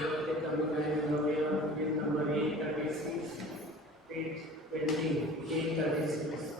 Geographic Memorial, page number 836, page 20, 836.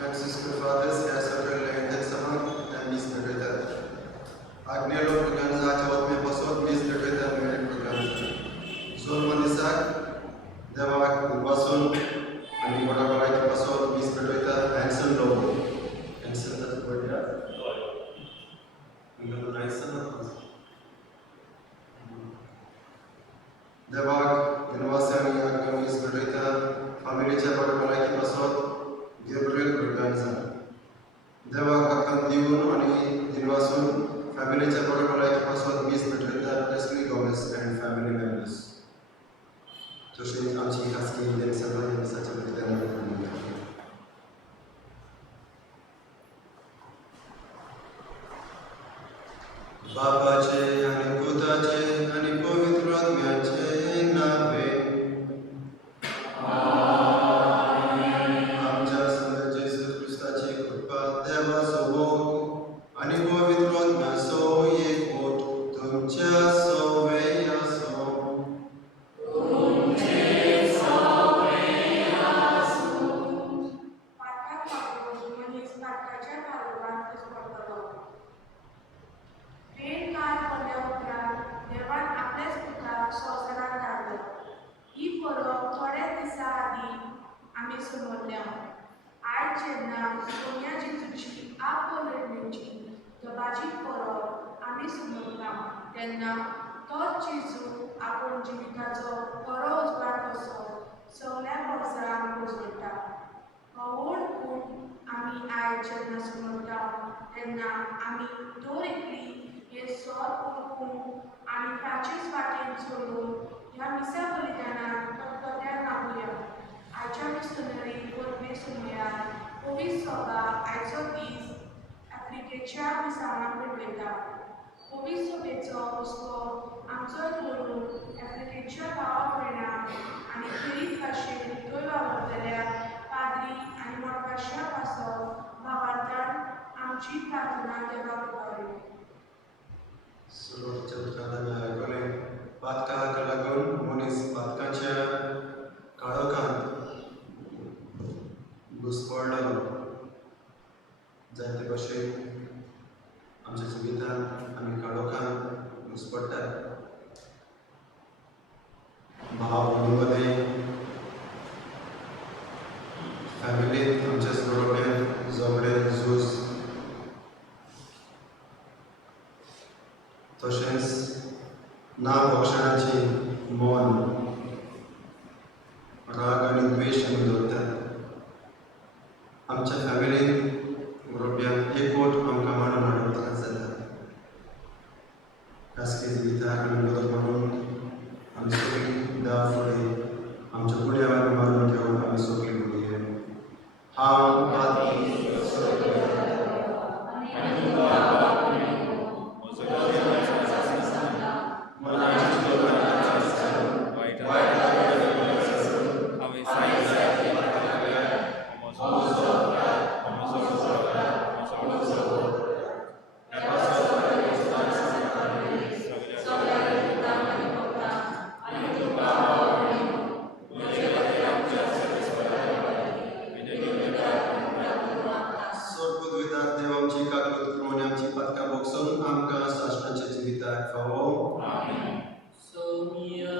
Francisco Fathers, Cathedral Lendek Sama, and Miss Medreta. Agnello Proganza, Chaut Me Pasot, Miss Medreta, Merit Proganza. Zul Manisak, Devak, Ubasun, and Ivaravaraki Pasot, Miss Medreta, Hanson Lobo. Hanson, that's what you are. You nice son. Devak, University of Miss Medreta, Family Chaparavaraki Pasot, Gabriel Proganza. Devak akan diun ani dinwasun family chapter malai paswat Miss Medreta, Leslie Gomez and family members. So she amchi haski dan sabah yang bisa cerita dengan Bapa ce ani puta ce ani pavitra atma ce nave. तेन्ना तोच जेजू आपूण जिविताचो बरो उजवाड कसो सगळ्या वर्सांक उजवता. हो व्हड खूण आमी आयज जेन्ना समजता तेन्ना आमी दर एकली हे सर ओळखून आनी ताचेच वाटेन चलून ह्या मिसा बलिदानाक तत्परत्यान रावया. आयच्या मिशनरी परबे सुमयार 24 सभा आयचो दीस आफ्रिकेच्या मिसांगाक भेटयता. 24 सभेचो हुस्को आमचो करून आफ्रिकेच्या गांवा परिणाम आनी खेरीत भाशेन थंय वावरतल्या पाद्री आनी मोडकाशा पासो भावार्थान आमची प्रार्थना देवाक उबारयो. Suruh ceritakan oleh Batka Kalagun, Monis Batkacia Kalakan Guspordan Jati Bashir आमच्या जिवितांत आमी काळोखान घुस्पडटात. भाव भयणी फॅमिलींत आमच्या बरोबर झगडे झूज तशेंच ना भक्षणाची मन राग आनी द्वेश आमी दवरतात. आमच्या फॅमिलींत बरोबर एकवट आमकां मांडून हाडून त्रास जाता. खासगी जिविताक आमी मदत मारून आमी सगळीं दाव फुडें आमच्या कुड्यार आमी मारून ठेवून आमी सगळीं फुडें हांव मोगसून आमकां साश्टाच्या जिविताक फावो. सौम्य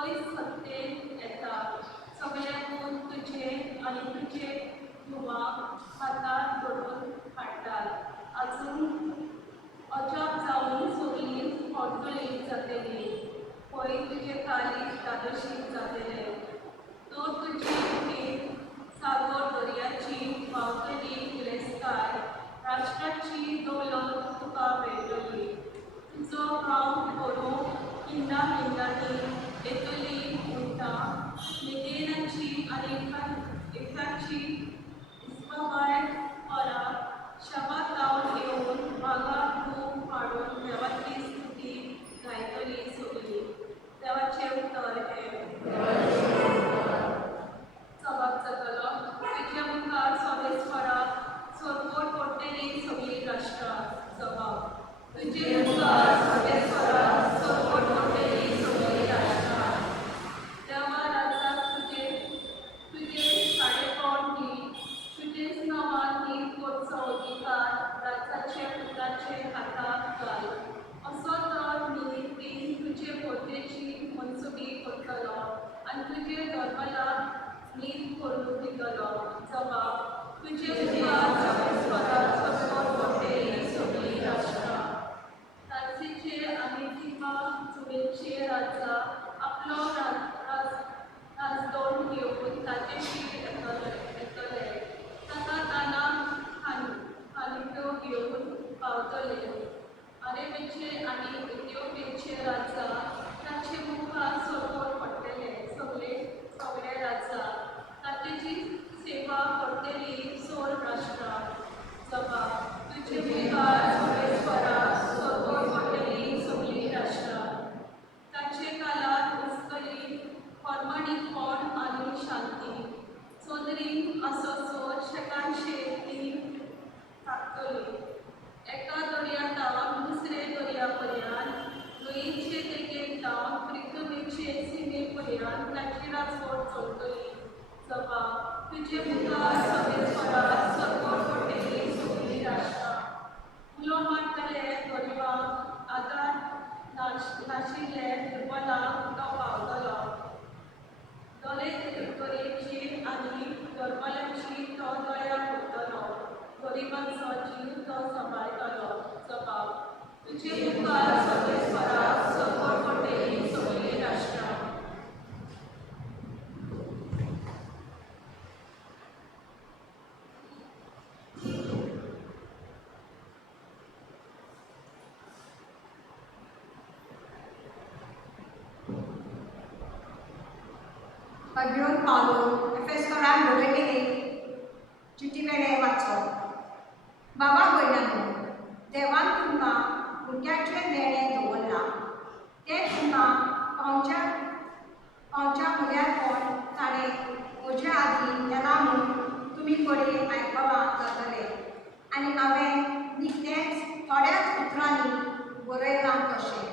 पयस सत्तेन येता सगळ्यांकून तुजे आनी तुजे धुवाक हातांत धरून हाडटात आजून अजाप जावन सगळीं खोडतली जातली पळय तुजे काळीज दादशीत जातले तर तुजी भीत सागर दर्याची व्हांवतली गिरेस्तार राष्ट्राची दौलत तुका मेळटली तुजो हांव करूंक हिंदा हिंदांनी येतली उरता निदेनाची आनी एकाची इस्माबाय परां शबात लावन येवन वागाक खूब हाडून देवाची स्तुती गायतली सगळीं देवाचें उतर हें सभाग जातलो तुज्या मुखार सोमेस्वराक सोरपोट पडटलीं सगळीं राष्ट्रां सभाग तुजे मुखार सोमेस्वराक सोरपोट पडटलीं सगळीं राष्ट्रां देवा राजाक तुजे साडेकोण दी तुजेच नांवान दी कोचो अधिकार राजाचे पुताचे हाताक घाल असो तर न्ही तुजे पोटेची मनसुबी करतलो आनी तुजे धर्मलाक नीत करून दितलो जबाब तुजे मुखार सोमेस्वराक सोरपोट पडटलीं सगळीं राष्ट्रां तारसीचे आनी तिमा जुमेचे राजा आपलो राजदोण घेवन ताचे शीर येतले ताका ताना हानिट्यो घेवन पावतले अरेबेचे आनी इथिओपियेचे राजा ताचे मुखार सोरपोट पडटले सगळे राजा ताची सेवा करतली सोर राष्ट्रां जबाब तुजे मुखार सोमेस्वराक सोरपोट पडटलीं सगळीं राष्ट्रां ताचे काळार उस्तली फर्माणीपण आनी शांती चोदरींक आसोसो शेकानशे ती थाकतली एका दर्यातावन दुसरे दर्या पर्यंत न्हंयेचे देगेक जावन प्रिथमेचे सिमे पर्यंत ताची राजवट चलतली जबाब तुजे मुखार सोमेस्वराक सोरपोट पडटलीं सगळीं राष्ट्रां उलो मारतले गरिबांक आदार नाशिल्ले दुर्बलांक तो पावतलो दरेची आनी दुर्बलांची तो दया करतलो गरिबांचो जीव तो सांबाळटलो जबाब तुजे मुखार सोमेस्वराक सोरपोट पडटलीं सगळीं राष्ट्रां Padron Paulo, Efesoran बरयलेले चिटी वेळे वाचप बाबा भयणांनो देवान तुमकां भुरग्याचे नेणे दवरला ते तुमकां पावच्या मुल्यारपण ताणें म्हज्या आदीं येना म्हूण तुमी बरे आयकलां जातले आनी हांवें निकतेंच थोड्याच उतरांनी बरयलां तशें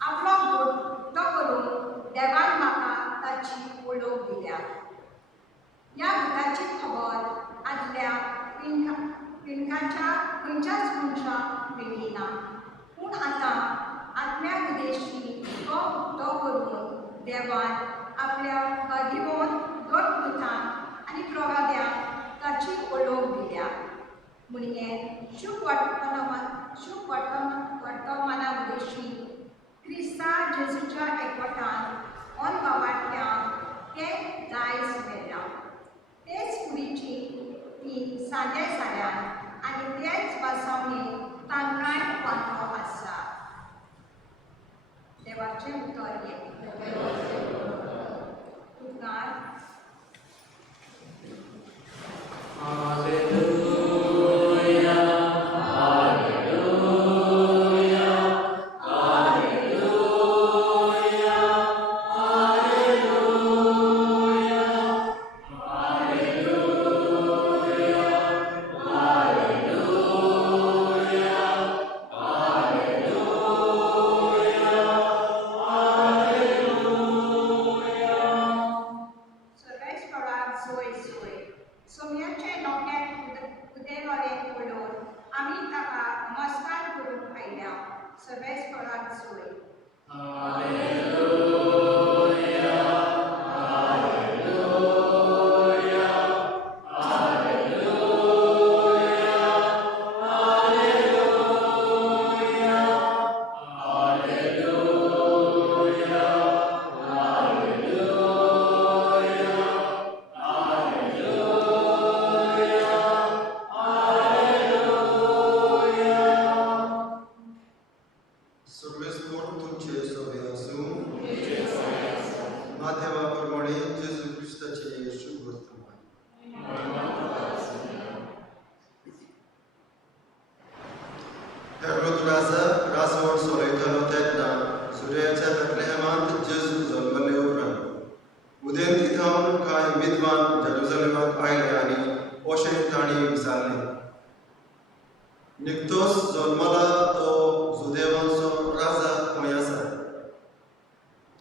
आपलो भोट करून देवान म्हाका ताची वळख दिल्या ह्या भुताची खबर आदल्या पिणकाच्या खंयच्याच मनशाक मेळिना पूण आतां आत्म्या उदेशी तो उक्तो करून देवान आपल्या गादीवोन दोन भुतांक आनी प्रवाद्यांक ताची वळख दिल्या म्हणगे शुभ वर्तमाना उदेशी क्रिस्ता जेजूच्या एकवटान ऑन वावाट्यांक तें दायज मेळ्ळां तेच कुडीची ती सादे साड्यान आनी तेच वासावणे तांकांय वांटो आसा देवाचें उतर घे उद्गार Hallelujah. सर्वेस्पोर तुमचे सोबे असून माध्यमाप्रमाणे जेजू ख्रिस्ताचे शुभ वर्तमान. हेरोद राजा राजवट चलयतालो तेन्ना सुर्याच्या बेथलेहेमांत जेजू जल्मले उपरांत उदेंत तिथावन कांय विद्वान जेरुसलेमांत आयले आनी अशें तांणी विचारलें, निकतोच जल्मला तो जुदेवांचो राजा खंय आसा?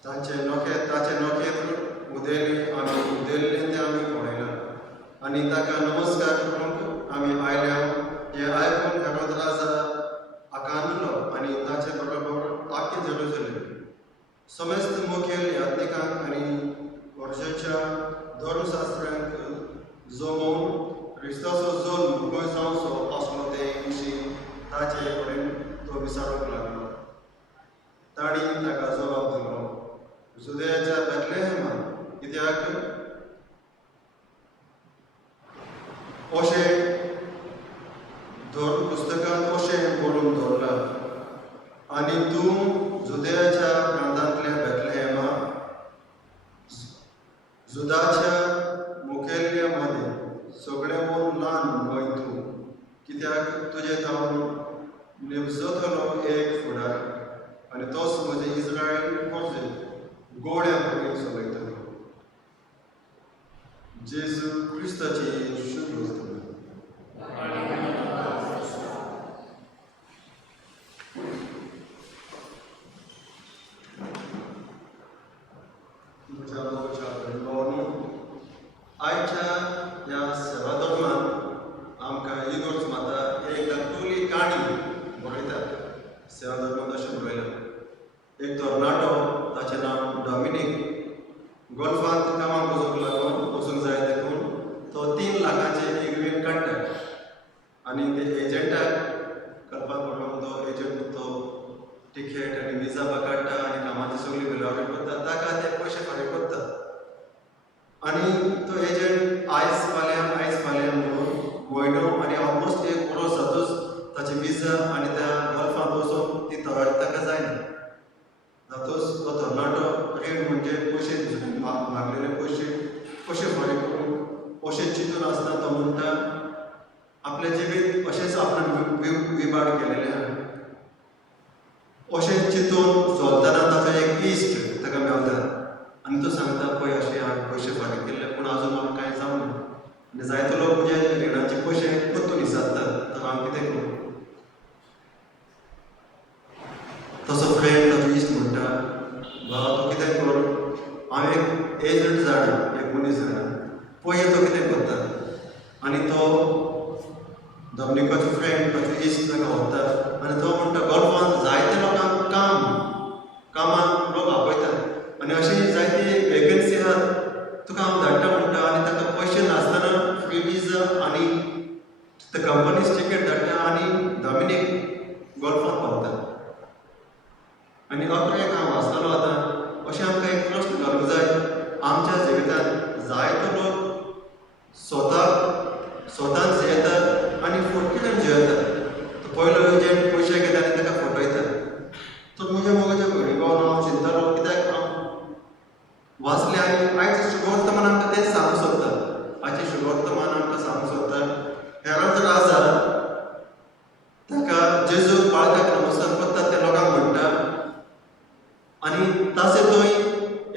ताचे नखेत्र उदेले ते आमी पळयला आनी ताका नमस्कार करूंक आमी आयल्या हें आयकून हेरोद राजा आकांतलो आनी ताचे बरोबर आख्खे जेरुसलेम समेस्त मुखेल यात्रिकांक आनी वर्साच्या धर्मशास्त्रांक जमोवन क्रिस्ताचो जल्म खंय जावचो आसलो ते विशीं ताचे कडेन तो विचारूंक लागलो. तांणी ताका जबाब दिलो, जुदेयाच्या बेथलेहेमांत, कित्याक अशें पुस्तकांत अशें बरोवन दवरलां, आनी तूं जुदेयाच्या प्रांतांतल्या बेथलेहेमा जुदाच्या मुखेल्या मदें सगळ्यांहून ल्हान न्हय तूं, कित्याक तुजे थावन निवजतलो एक फुडार आनी तोच म्हजे इस्रायल प्रजेक गोड्या पडीत चलयतलो. जेजू क्रिस्ताची शुभ वर्तमान. म्हज्या मोगाच्या बंधवांनो, आयच्या ह्या सेवा धर्मांत आमकां इगोर्ज माता एक धाकटुली काणी बरयतात. सेवा धर्मांत अशें बरयलां, एक तरणाटो ताचें नांव डॉमिनीक गोल्फांत कामाक वचूंक लागून वचूंक जाय देखून तो 3 लाखांचे एग्रीमेंट काडटा आनी ते एजंटाक कळपाक पडून तो एजंट तो टिकेट आनी विजा काडटा आनी कामाची सगळी विलावरी करता, ताका ते पयशे फारीक करता आनी तो एजंट आयज फाल्यां म्हणून म्हयनो आनी ऑलमोस्ट 1 वर्स जातूच ताची विजा आनी त्या गोल्फांत वचून ती तयार ताका जायना. जातूच तो तरणाटो रीण म्हणजे पयशे मागलेले पयशे फारीक करून अशें चिंतून आसतना तो म्हणटा, आपल्या जिबेंत अशेंच आपण विबाड केलेले आहा. अशें चिंतून चलतना ताचो एक इश्ट ताका मेवता आनी तो सांगता, पळय अशें हांवें पयशे फारीक केले पूण आजून म्हाका कांय जावना आनी जायतो लोक म्हजे रिणाचे पयशे परतून विचारतात, तर हांव कितें करूं? तसो फ्रेंड ताचो इश्ट म्हणटा, बाबा तूं कितें कर, हांव एक एजंट जाणा, एक मनीस जाणा, पळय तो कितें करता. आनी तो डॉमिनिकाचो फ्रेंड ताचो इश्ट ताका व्हरता आनी तो म्हणटा, गोल्फांत जायते लोकांक कामान लोक आपयतात आनी अशी जायती वेकन्सी आहात, तुका हांव धाडटा म्हणटा आनी ताका पयशे नासतना फ्री विजा आनी कंपनीज टिकेट धाडटा आनी डॉमिनीक गोल्फांत पावता. आनी एक हांव वाचतालो आतां, अशें आमकां एक प्रश्न घालूंक जाय, आमच्या जिवितांत जायतो लोक स्वताक जियेतात आनी फटकेन जियेतात. तो पयलो एजंट पयशे घेता आनी ताका फटयता. तर म्हज्या मोगाच्या भयणीभावान हांव चिंततालो, कित्याक हांव वाचलें आनी आयज शुभ वर्तमान आमकां तेंच सांगूंक सोदता. आयचें शुभ वर्तमान आमकां सांगूंक सोदता, हेरोद राजा ताका जेजू बाळकाक नमस्कार करता ते लोकांक म्हणटा आनी ताचे थंय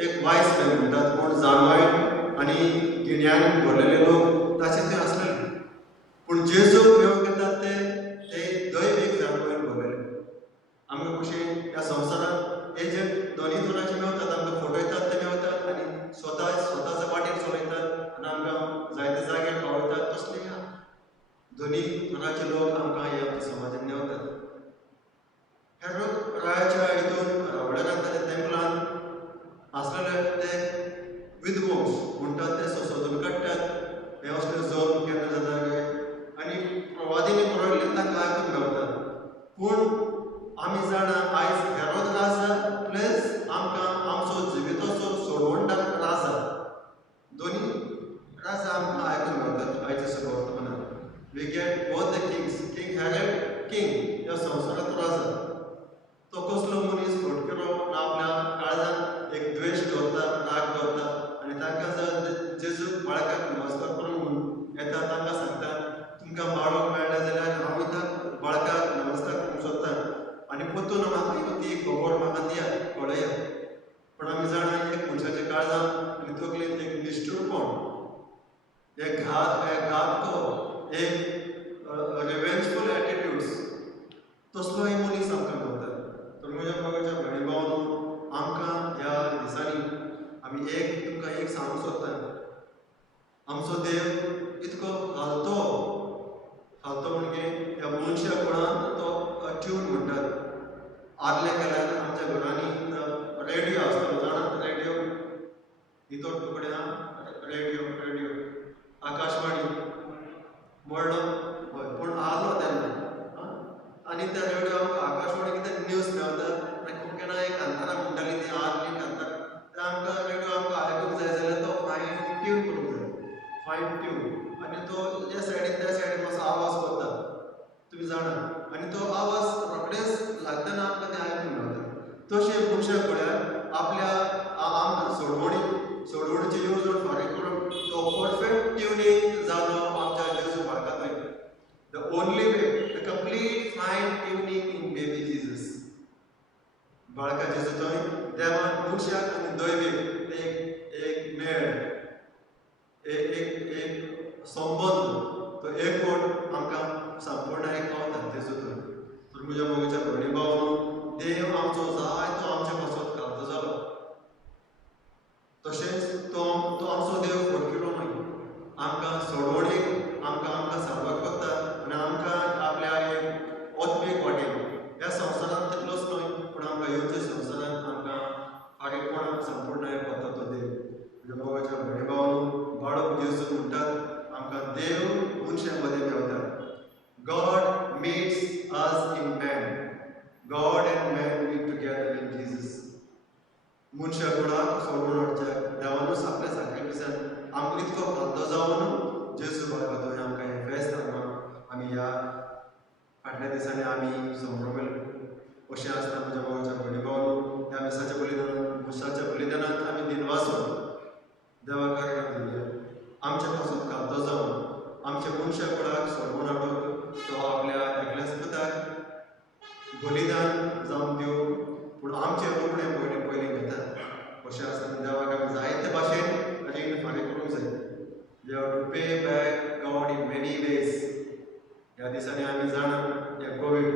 एक वायस मॅन म्हणटात कोण जाणवायण आनी गिन्यान भरलेले लोक ताचे थंय आसलेले. पूण जेजू मेळूंक येतात ते दैवीक जाणवायण भरलेले. आमकां कशें ह्या संवसारांत एजंट दोनी तरांचे मेवतात, आमकां फटयतात ते मेवतात आनी स्वताच्या वाटेर चलयतात आनी आमकां जायते जाग्यार पावयतात. तसले दोनी तरांचे लोक आमकां ह्या समाजांत मेवतात. हेरोद रायाच्या हितून रावडेरांत ताच्या टेंपलांत आसलेले ते विध्वंस म्हणटात ते सोदून काडटात हे असले जल्म केन्ना जाता काय आनी प्रवादीनी बरयल्लें तांकां आयकूंक मेवता. पूण आमी जाणा आयज हेरोद राजा प्लस आमकां आमचो जिविताचो सोडवणदार राजा दोनी म्हणून म्हाका ती खबर म्हाका दिया कळया. पण आमी जाणा एक मनशाच्या काळजांत आनी तकलेंत एक निश्ठूरपण, एक घात एक रिवेंजफूल एटिट्यूड्स तसलोय मनीस आमकां करता. तर म्हज्या मोगाच्या भयणी भावांनो, आमकां ह्या दिसांनी आमी तुमकां एक सांगूंक सोदता, आमचो देव इतको हालतो म्हणजे ह्या मनशा कोणाक तो ट्यून म्हणटात. आदले काळांत आमच्या घरांनी रेडिओ आसतालो, जाणात रेडिओ भितर तुकडे रेडिओ आकाशवाणी म्हणलो हय, पूण आलो तेन्ना आनी त्या रेडिओ आमकां आकाशवाणी कितें न्यूज मेळटा खूब केन्ना एक कांतारा म्हणटाली ती आदली कांतार, ते आमकां रेडिओ आमकां आयकूंक जाय जाल्यार तो फायन ट्यून करूंक जाय, फायन ट्यून, आनी तो जे सायडीन त्या सायडीन असो आवाज करता तुमी जाणा, आनी तो आवाज रोखडेच लागतना आमकां तें आयकूंक मेळटा. तशें मनशा कडेन आपल्या आमकां सोडवणीची येवजण फारीक करून तो परफेक्ट ट्युनींग जालो आमच्या जेजू बाळकांतय. The only way, the complete fine tuning in baby Jesus. बाळका जेजू थंय देवान मनशाक आनी दैवीक एक मेळ, एक संबंध, तो एकवट आमकां संपूर्णपणे पावता जेजू थंय. तर म्हज्या मोगाच्या भयणी भावांनो, देव आमचो जायतो आमच्या पासत घालतो जालो. तशेंच तो आमचो देव फटकिलो न्हय, आमकां सोडवणीक आमकां सांगपाक कोत्ता आनी आमकां आपल्या एक ओतमीक वाटेन ह्या संवसारांत तितलोच न्हय पूण आमकां येवच्या संवसारांत आमकां आरेपणान संपूर्णपणे कोत्ता तो देव. म्हज्या मोगाच्या भयणी भावांनो, बाळक जेजू म्हणटात आमकां देव मनशां मदें Mewat. God meets us in man. God and man meet together in Jesus. मनशा कोणाक सोडून हाडच्या देवानूच आपल्या सॅक्रिफिसान आमकां इतको फालतो जावन जेजू बाळगा थंय आमकां हें फेस्त आमी ह्या फाटल्या दिसांनी आमी संभ्रमले. अशें आसता म्हज्या मोगाच्या भयणी भावांनो, ह्या मुसाच्या बलिदानांत आमी दिनवासून देवाक कार्यां दिवया. आमच्या पासून खालतो जावन आमच्या मनशा कोणाक सोडून हाडूंक तो आपल्या एकल्याच पुताक बलिदान जावन दिवं, पूण आमचें रोखडें पयलीं घेता. अशें आसतना देवाक आमी जायते भाशेन रीण फारीक करूंक जाय. वी हॅव टू पे back God in many ways. ह्या दिसांनी आमी जाणा हें कोवीड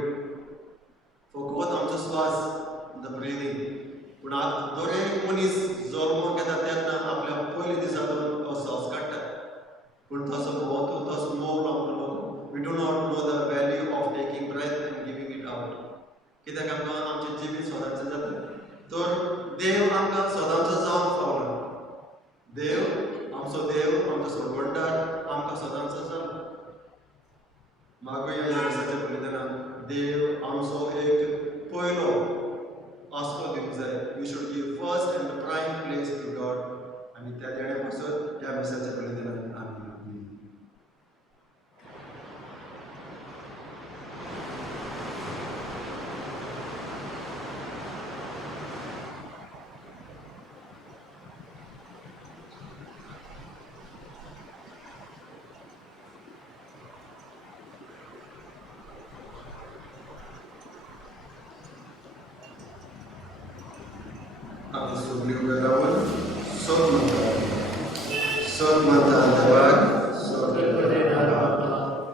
फकत आमचो स्वास, द ब्रिदींग, पूण दर एक मनीस जल्माक येता तेन्ना आपल्या पयल्या दिसांतून तो स्वास काडटा, पूण तसो भोंवतो तसो मोल आमकां we do not know the value of taking breath and giving it out. कित्याक आमकां आमचें जिवीत सदांचें जाता. तर देव आमकां सदांचो जावन पावला. देव आमचो सोडवणदार आमकां सदांचो जालो. मागुया ह्या दिसाच्या बलिदानान देव आमचो एक पयलो आस्को दिवंक जाय. We should give first and the prime place to God. आनी त्या देणे पासून ह्या दिसाच्या बलिदानान आमी आमी सगळीं उबे रावन सोद माता देवाक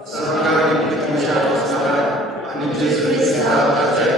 सरकार आनी पृथ्वीच्या पुस्तकाक आनी जेजू ख्रिस्ताच्या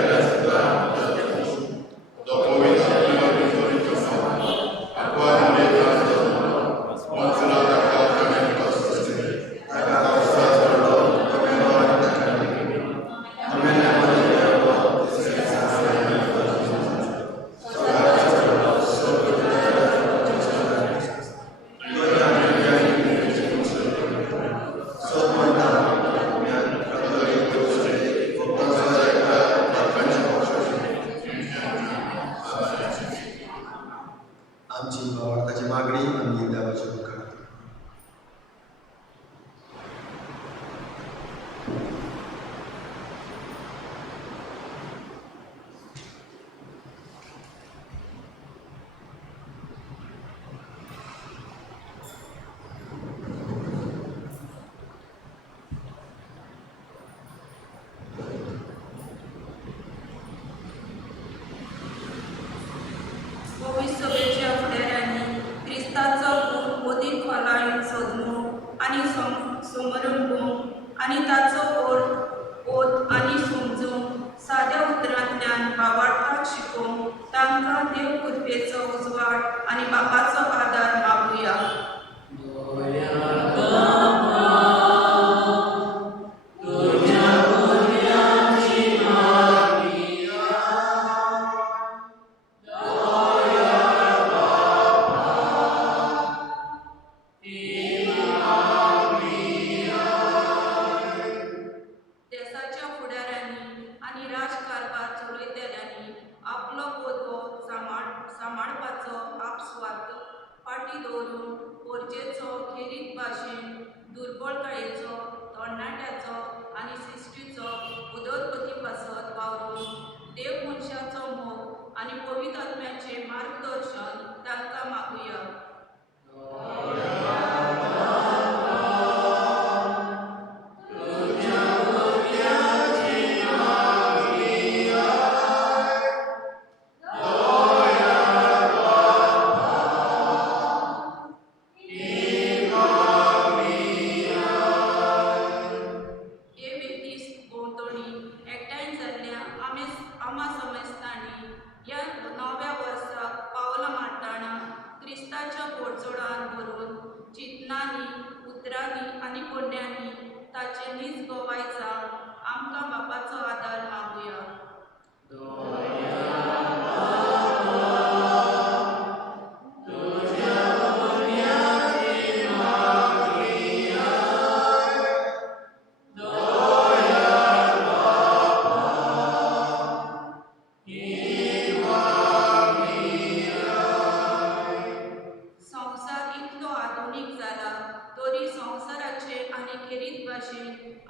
समरुंबूंक आनी ताचो ओत आनी समजूंक साद्या उतरांतल्यान भावार्थाक शिकोवंक तांकां देव कृपेचो उजवाड आनी बापाचो आदार मागुया. देशाच्या फुडाऱ्यांनी आनी राजकारभार चलयतल्यांनी आपलो पोतो सांबाळपाचो आपसुवात फाटीं दवरून पोरजेचो खेरीत भाशेन दुर्बळतायेचो तरणाट्याचो आनी सृश्टीचो उदरगती पासत वावरून देव मनशाचो मोग आनी पवित्र आत्म्याचें मार्गदर्शन तांकां मागुया. आम्हा समजतांनी या नव्या वर्साक पावलां मारतना क्रिस्ताच्या पोटचोडान भरून चिंतनांनी उतरांनी आनी कोंड्यांनी ताचे नीज गोवायचा आमकां बापाचो आदार मागुया.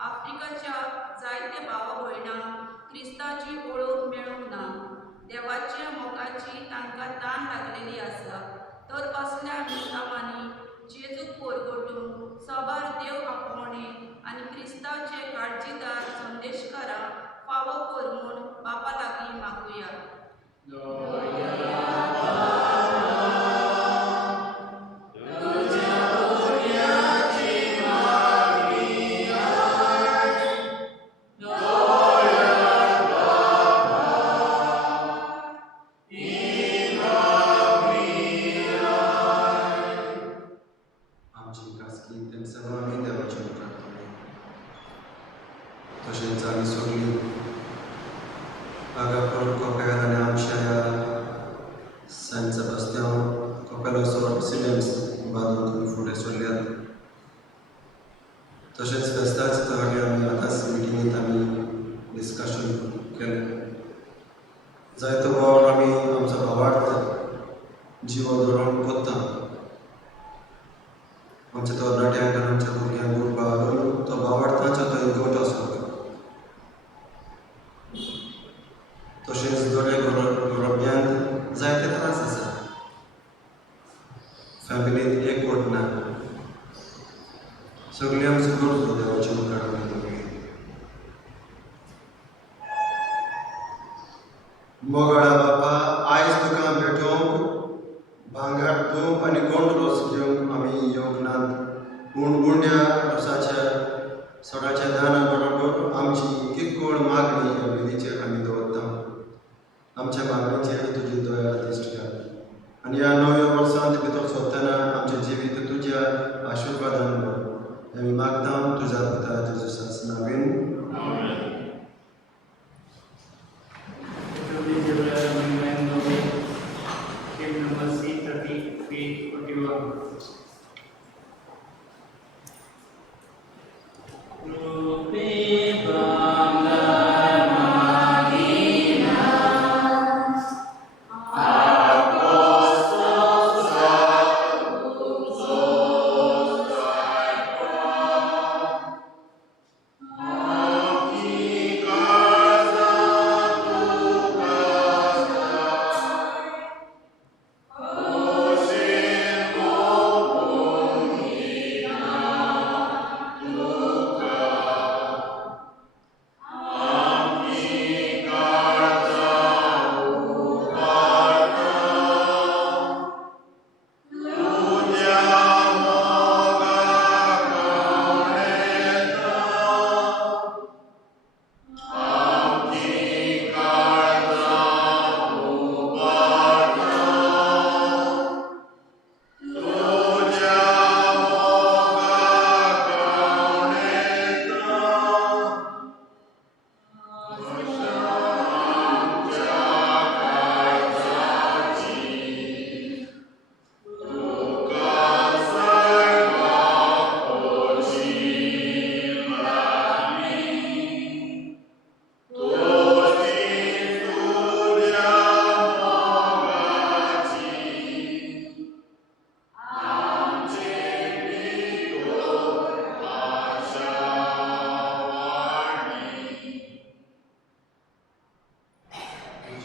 आफ्रिकाच्या जायते भावा भयणांक क्रिस्ताची ओळख मेळूंक ना. देवाच्या मोगाची तांकां ताण लागलेली आसा. तर असल्या विस्तावांनी जेजूक पोरगोटून सभार देव आपोवणे आनी क्रिस्ताचे काळजीदार संदेशकारां फावो कर म्हूण बापा लागीं मागुया. तशेंच आमी सगळीं आगापूर कोपेलांनी आमच्या सान सेबास्टियान कोपेलाचो सिनेम्स बांदून तुमी फुडें सरल्यात. तशेंच फेस्ताचे थराक आमी आतांच मिटिंगेंत आमी डिस्कशन केलें. जायतो वावर आमी आमचो भावार्थ जिवो धरून कोत्ता. आमच्या तरणाट्यांक आनी आमच्या भुरग्यांक उर्बा घालून तो भावार्थाचो तो इगोट आसूं. तशेंच दोळे घरोब्यांक जायते त्रास आसा. फॅमिलींत एकवट ना. सगळीं आमची गरजो देवाची मुखार मोगाळा बापा, आयज तुका भेटोवंक भांगर तूप आनी गोंड रोस घेवंक आमी येवंक नात. पूण उंड्या रोसाच्या सोडाच्या दाना बरोबर आमची किरकोळ मागणी ह्या विधीचेर आमी दवरता. आमच्या मागणीचेर तुजी दया दिश्ट घाल आनी ह्या नव्या वर्सांत भितर सोदतना आमचें जिवीत तुज्या आशिर्वादान भर. आमी मागता तुज्या पुता जेजूसाच नांवान. Amen.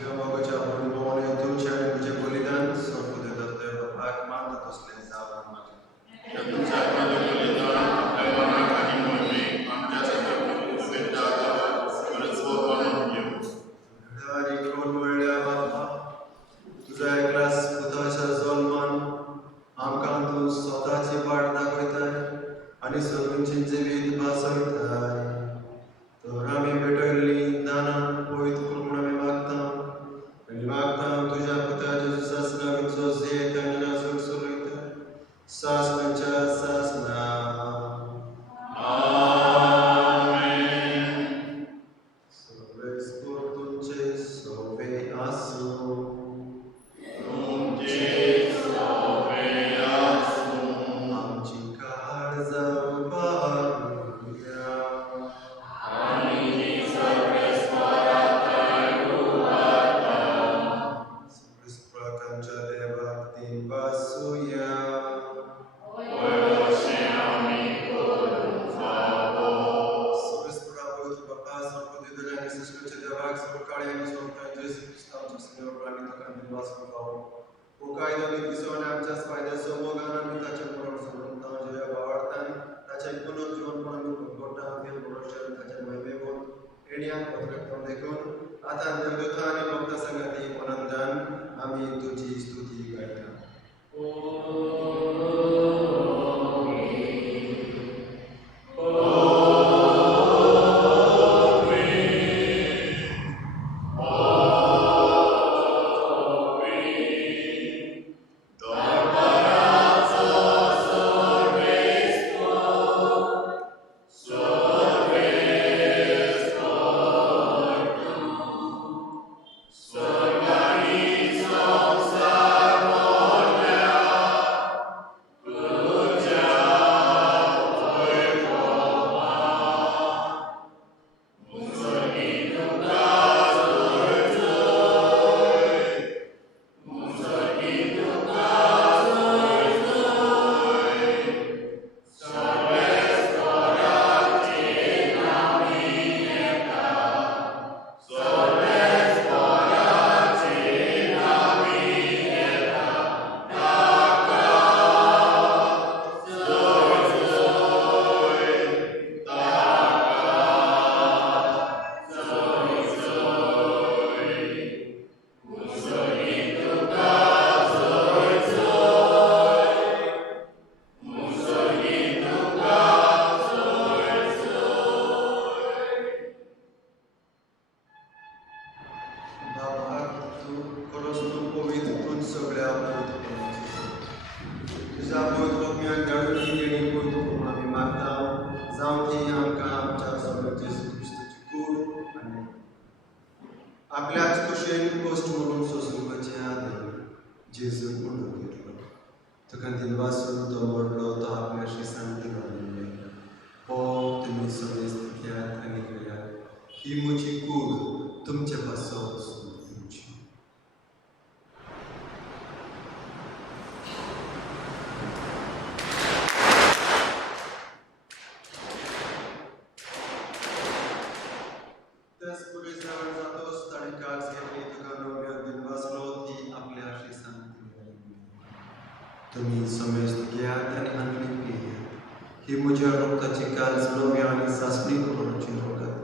तुझ्या बाबाच्या अनुभवाने तुझे आणि तुझे बलिदान सोडू देतात ते बापाक मानत असले जावं माझे तुमच्या आत्म्याचं बलिदान आपल्या मनात आणि मने आमच्या सगळ्या पवित्र परस्पर मानून घेऊ आणि कोण वळल्या बापा तुझा एकलाच पुताच्या जन्मान आमकां तूं स्वताची वाट दाखयताय आनी सगळ्यांची जिवीत भासयताय तर आमी भेटयल्ली दानां पळयत करून आमी मागता तुझ्या पुताच्या सासनाचो जेत आनी नाजूक चलयताय सासनाच्या सासना सगळे स्कोर तुमचे सोबे आसूं आमची काळजां पारुया सगळ्या देवाक ती वासूया सगळ्या बापा सर्वोदय आणि सृष्टीच्या देवाक सकाळी आणि सोमवारी जेसू ख्रिस्तांच्या स्नेह आणि तकांनी वासून पावो ओ कायदो नीतीचो आणि आमच्या फायद्याचो मोगान आमी ताचे पुरण सोडून ताचे वावरतान ताचे पुनर्जीवन आमी भोगता देव भरोशा ताचे महिमेवर एडियान पत्रक देखून आता देवदूता आणि भक्त संगती आनंदान आमी तुझी स्तुती गायता आपल्याच कुशेन पोस्ट म्हणून सोसूपाचे आदर जेजू म्हणून घेतलो तुका दिनवासून तो मोडलो तो आपल्याशी सांगता घालून हो तुम्ही सगळे स्थित्यात आनी केल्यात ही म्हजी कूड तुमचे पासो तुमची तुम्ही समेस्त घ्यात आणि आणखी पियात ही म्हज्या रक्ताची काल्स नव्या आणि सासणी करूनची रोगात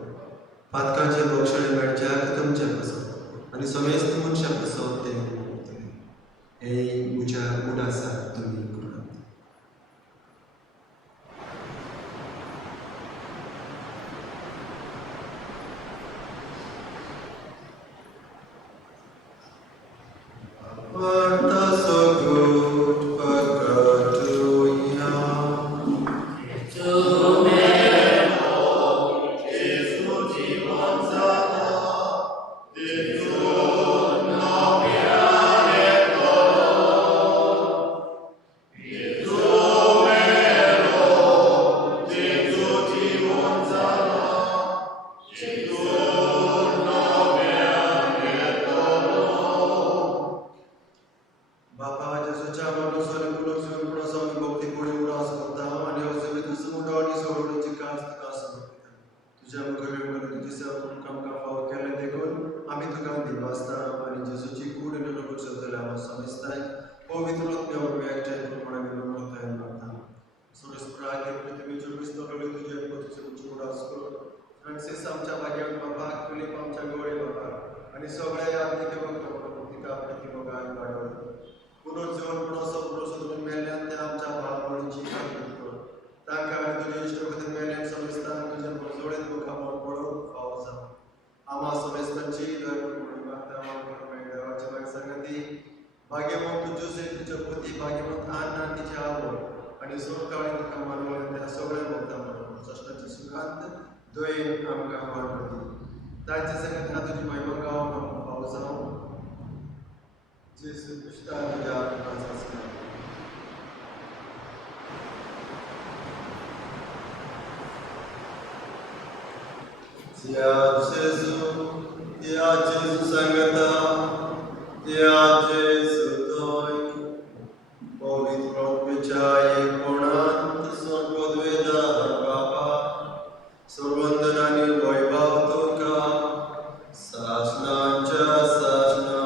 पातकाचे भक्षणे मेळच्याक तुमच्या पासत आणि समेस्त मनशा पासत ते हे म्हज्या उडासाक तुम्ही करात करते भाग्यवंत जोसेफ तिच्या पती भाग्यवंत आन्ना तिची आवड आणि सोडकाळी तिका मानवल्या त्या सगळ्या भक्तांना सष्टाची सुखांत दोयेन आमकां वाडपती ताचे सगळ्यांत हांव तुजी महिमा गावप पावस जावं जेसू क्रिस्ता तुज्या नांवान त्या जेजू सांगता त्या जेजू तोय पवित्र आत्मेच्या एकपणांत सर्वद्वेदार बापा सर्वंदन आनी वैभव तुका सासणांच्या सासणां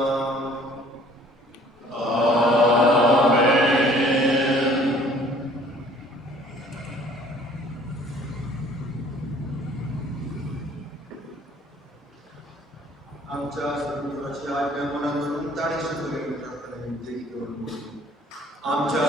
आमच्या स्वतंत्राची आज्ञा मनात धरून ताळीशी करून प्रार्थना विनंती करून आमच्या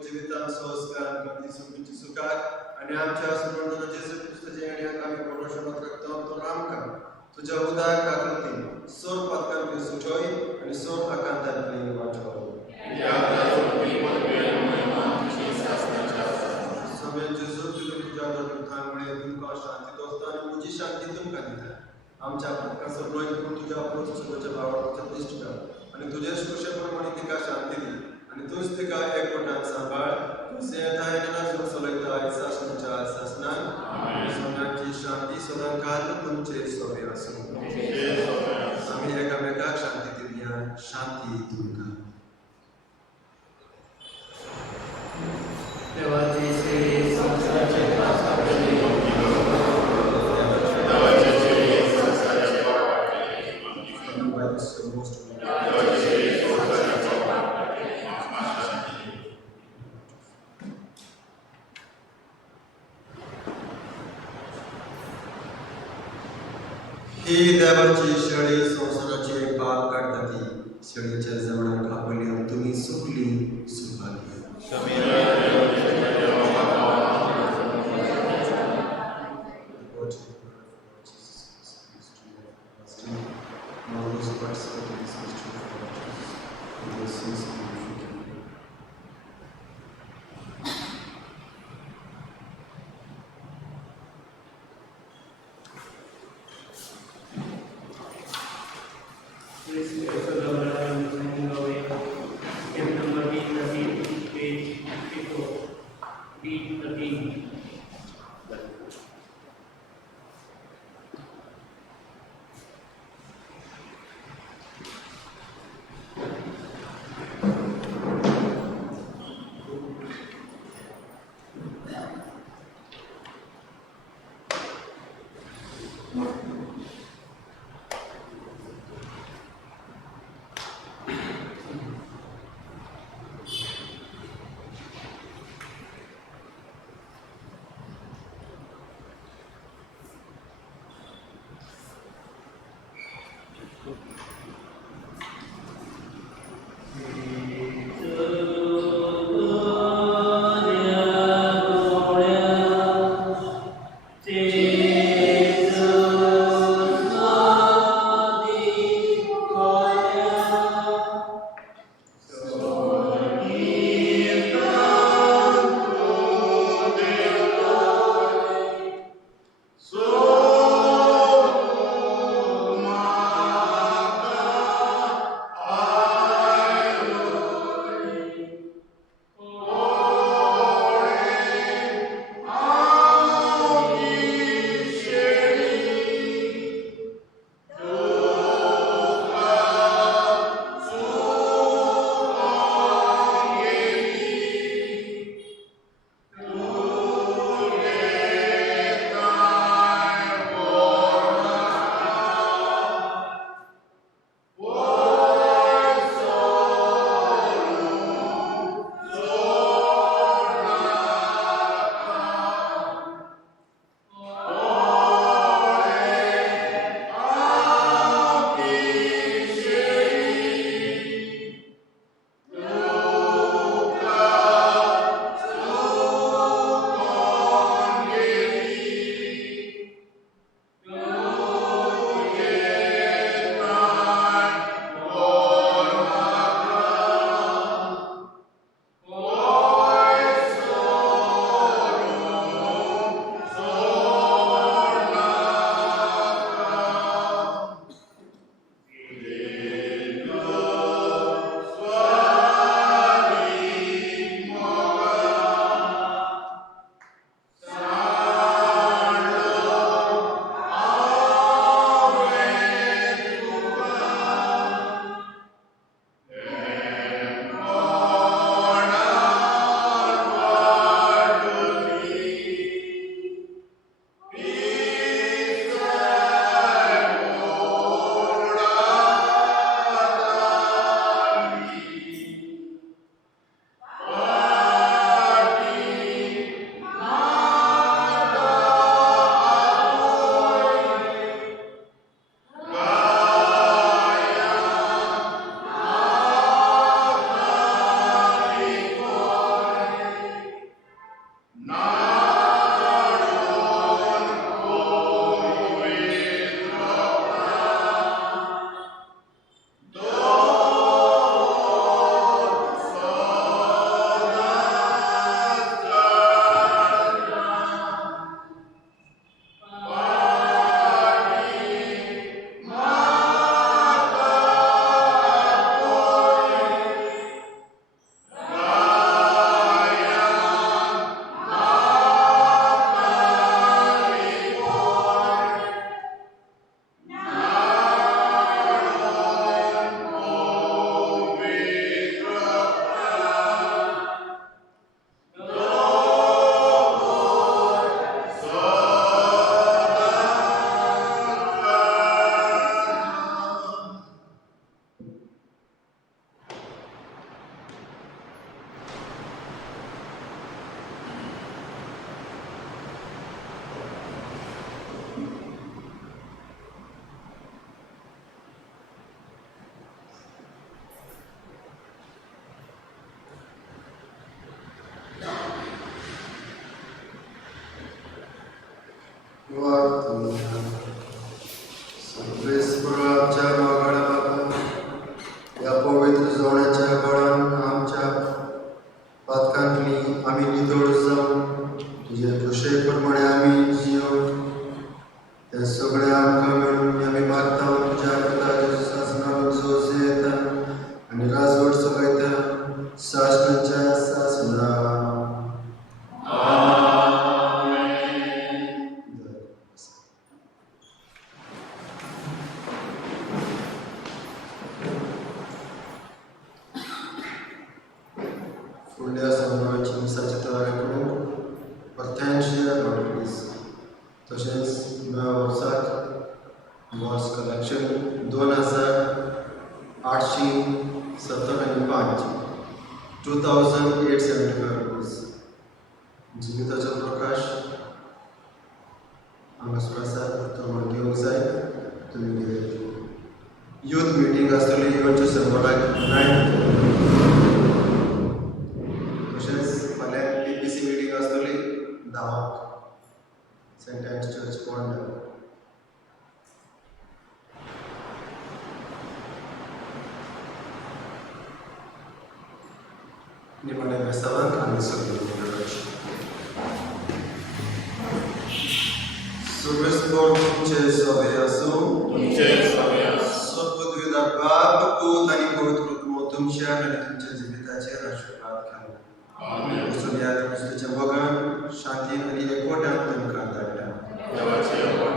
जीवितान संस्कार गती सुखीची सुखाक आणि आमच्या सुरवंत जेसू ख्रिस्ताचे आणि आम्ही प्रमोशनात रक्ता तो आमकां तुझ्या उदार काकृती सोर पत्कांतली सुचोय आणि सोर आकांतांतली वाचो सगळे जेसू तुझ्या दुःखामुळे तुमकां शांती दोस्ता आणि तुझी शांती तुमकां दिता आमच्या पत्का सर्व तुझ्या प्रोत्साहाच्या भावाच्या दिश्ट कर आणि तुझ्या स्पर्शाप्रमाणे तिका शांती दी आणि तूच तिका एकवटान सांभाळ तुझे थायना जो सलयता शासनाच्या शासनान सोन्याची शांती सदां काल तुमचे सोबे आसूं आम्ही एकामेकाक शांती दिवया शांती तुमकां देवाचे सेवे संसाराचे त्रास कापले ही देवाची शेळी संसाराची एक बाब काढता ती शेळीच्या जमणाक आपल्या तुम्ही सुखली सुखाली This is the Hymn number 8, page सर्वेश्वराच्या मागाडा बाबा या पवित्र जोण्याच्या बळान आमच्या पातकांतली आमी नितळ जावन तुजे कुशे प्रमाणे आमी जियोंक ते सगळे आमकां मेळून आमी मागता तुज्या पुताच्या शासनाक जोसे येता आनी राजवट चलयता शासनाच्या शासना फुडल्या संवसाराची मिसाची तयारी करून परत्यांच्या नोटीस तशेंच नव्या वर्साक वर्स कलेक्शन 2875 2875 रुपीज जिविताचो प्रकाश हांगा प्रसाद तो म्हाका घेवंक जाय तुमी घेयात यूथ मिटींग आसतली इव्हनच्या संबंधाक 9 तशेंच फाल्यां PPC मिटींग आसतली 10 सेंट एन्स चर्च पोंडा निमाणे बेसावांक आमी सगळीं तुमचे सवे आसूं तुमचे सवे सद्बुद्वीदा बाप पूत आनी पवित्र आत्मो तुमच्या आनी तुमच्या जिविताचेर आशिर्वाद घाल आमेन. तुज्या क्रिस्तुच्या मोगान शांतीन आनी एकवटान तुमकां धाडटा देवाची आवड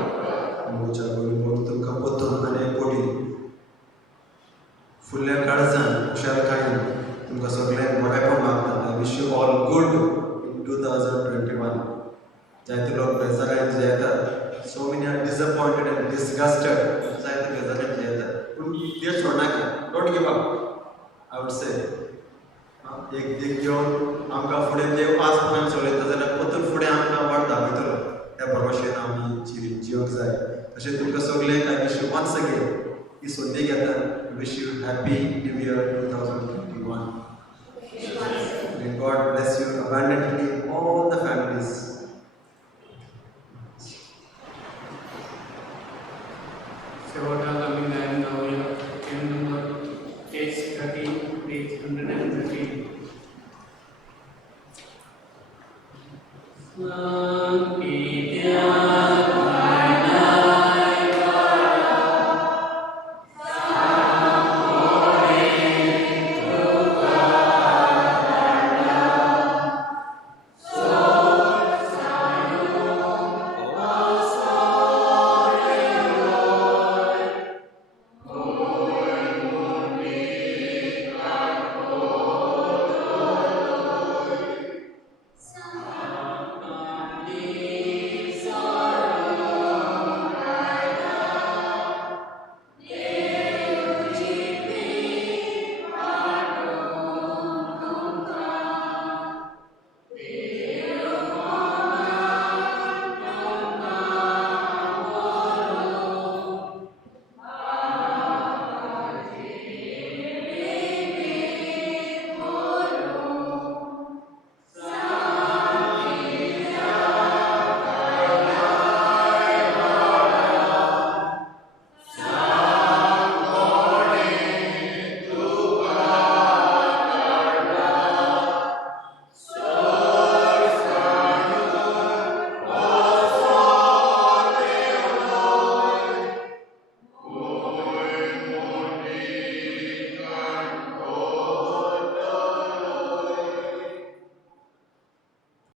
मोच्या बरोबर तुमकां पोतून आनी एकवटीन फुडल्या काळजान खुशालकायेन तुमकां सगळ्यांक बरेंपण मागता I wish you all good in 2021 जायते लोक बेजारायन जे येतात so many are disappointed and disgusted जायते बेजारायन जे येतात पूण देव सोडनाका don't give up I would say एक देख घेवन आमकां फुडें देव आज पर्यंत चलयता जाल्यार परतून फुडें आमकां वाट दाखयतलो त्या भरवशेन आमी जियोंक जाय तशें तुमकां सगळ्यांक I wish you once again ही संदी घेता wish you happy new year 2021 May God bless you abundantly, all the families. शेवटचा आम्ही गायन गाऊया ट्यून नंबर पेज 30 पेज 130 शांती